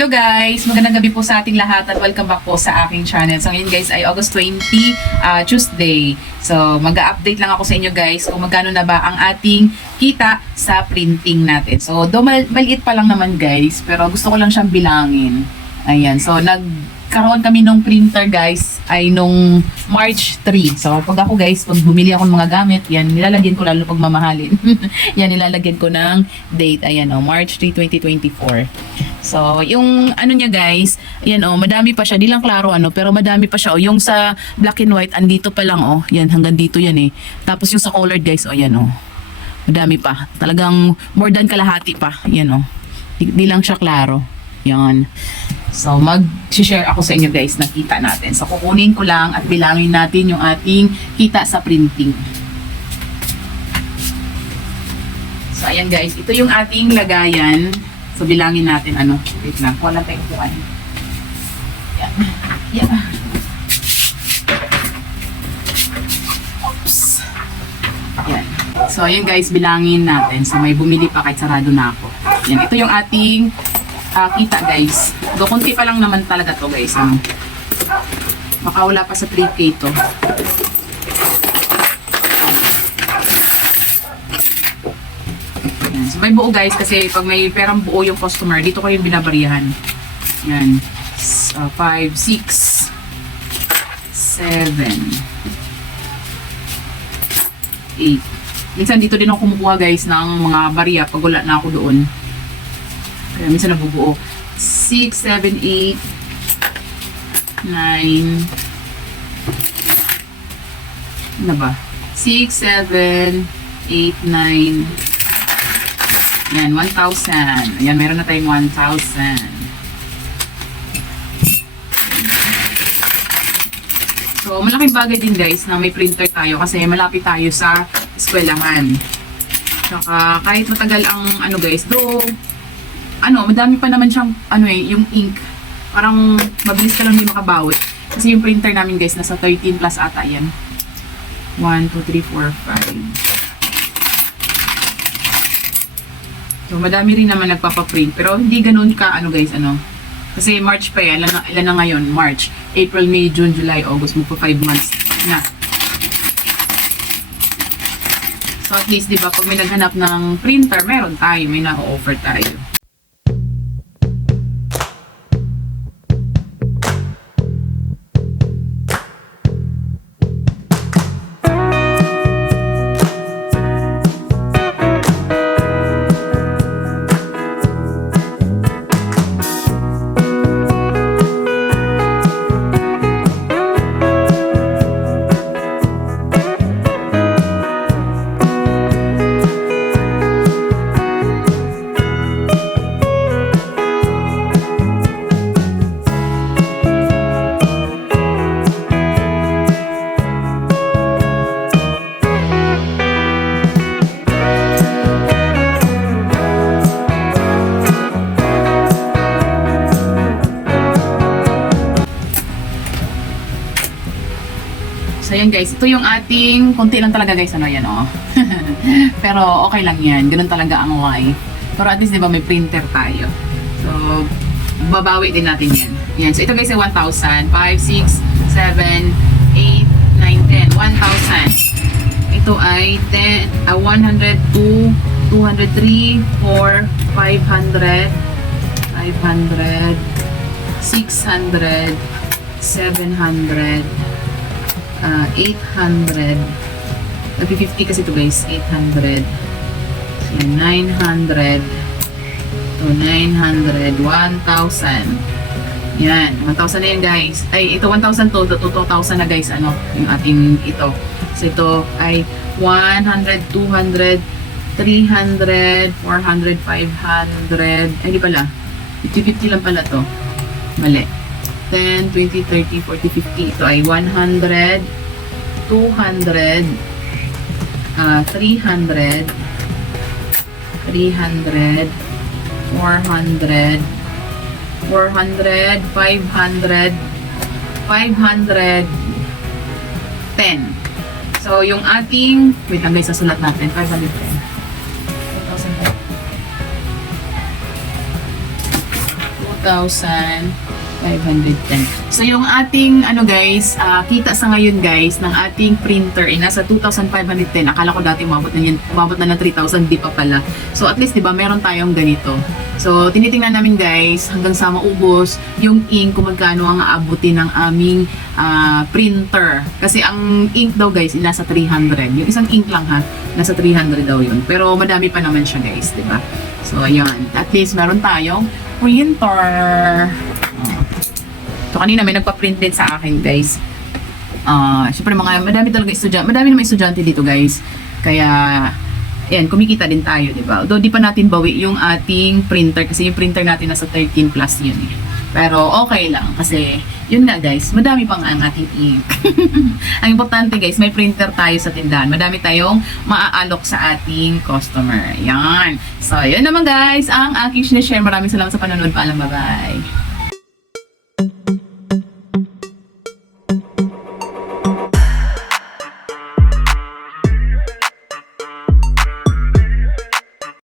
Hello guys! Magandang gabi po sa ating lahat at welcome back po sa aking channel. So ngayon guys ay August 20, ah, Tuesday. So mag-update lang ako sa inyo guys kung magkano na ba ang ating kita sa printing natin. So do mal- maliit pa lang naman guys pero gusto ko lang siyang bilangin. Ayan. So nagkaroon kami ng printer guys ay nung March 3. So pag ako guys, pag bumili ako ng mga gamit, yan nilalagyan ko lalo pag mamahalin. yan nilalagyan ko ng date. Ayan o, March 3, 2024. So, yung ano niya guys, ayan oh, madami pa siya. Di lang klaro ano, pero madami pa siya. Oh, yung sa black and white, andito pa lang oh. Yan, hanggang dito yan eh. Tapos yung sa colored guys, oh, yan oh. Madami pa. Talagang more than kalahati pa. Yan oh. Di, di lang siya klaro. Yan. So, mag-share ako sa inyo guys, nakita natin. So, kukunin ko lang at bilangin natin yung ating kita sa printing. So, ayan guys, ito yung ating lagayan. So, bilangin natin, ano, wait lang, wala tayong upuan. Yan. Yan. Oops. Yan. So, ayan guys, bilangin natin. So, may bumili pa kahit sarado na ako. Yan, ito yung ating ah, kita guys. Do, konti pa lang naman talaga to guys. Ano. Baka wala pa sa 3K to. So, may buo guys kasi pag may perang buo yung customer, dito yung binabarihan. Yan. 5, 6, 7, 8. Minsan dito din ako kumukuha guys ng mga barya pag wala na ako doon. Kaya minsan nabubuo. 6, 7, 8, 9, ano ba? 6, 7, 8, 9, yan, 1,000. Ayan, meron na tayong 1,000. So, malaking bagay din guys na may printer tayo kasi malapit tayo sa eskwelahan. Tsaka kahit matagal ang ano guys, do ano, madami pa naman siyang ano eh, yung ink. Parang mabilis ka lang din makabawit. Kasi yung printer namin guys, nasa 13 plus ata yan. 1, 2, 3, 4, 5. So, madami rin naman nagpapaprint. Pero hindi ganun ka, ano guys, ano. Kasi March pa yan. Ilan na, ilan na ngayon? March. April, May, June, July, August. Magpa 5 months na. So, at least, di ba, pag may naghanap ng printer, meron tayo. May na-offer tayo. So yan guys, ito yung ating, konti lang talaga guys, ano yan oh. Pero okay lang yan, ganun talaga ang life. Pero at least di ba may printer tayo. So, babawi din natin yan. Yan, so ito guys ay 1,000. 5, 6, 7, 8, 9, 10. 1,000. Ito ay 10, ah, 100, 2, 203, 4, 500, 500, 600, 700, ah 800 Nag-50 kasi ito guys 800 Yan, 900 to 900 1,000 yan 1,000 na yan guys. Ay ito 1,000 to to 2,000 na guys ano yung ating ito. So ito ay 100 200 300 400 500 ay hindi pala. 50-50 lang pala to. Mali 10, 20, 30, 40, 50. Ito ay 100, 200, ah 300, 300, 400, 400, 500, 500, 10. So, yung ating, wait lang guys, sasulat natin, 510. 2,010. 2,510. So yung ating ano guys, ah, kita sa ngayon guys ng ating printer ay nasa 2,510. Akala ko dati umabot na yan, umabot na ng 3,000 di pa pala. So at least 'di ba meron tayong ganito. So tinitingnan namin guys hanggang sa maubos yung ink kung magkano ang aabutin ng aming ah, printer. Kasi ang ink daw guys nasa 300. Yung isang ink lang ha, nasa 300 daw yun. Pero madami pa naman siya guys, 'di ba? So ayan, at least meron tayong printer. So kanina may nagpa-print din sa akin guys. Ah, syempre mga madami talaga estudyante, madami naman estudyante dito guys. Kaya Ayan, kumikita din tayo, di ba? Although di pa natin bawi yung ating printer kasi yung printer natin nasa 13 plus yun eh. Pero okay lang kasi yun nga guys, madami pang ang ating ink. ang importante guys, may printer tayo sa tindahan. Madami tayong maaalok sa ating customer. Yan. So, yun naman guys, ang aking sinishare. Maraming salamat sa panonood. Paalam, bye-bye.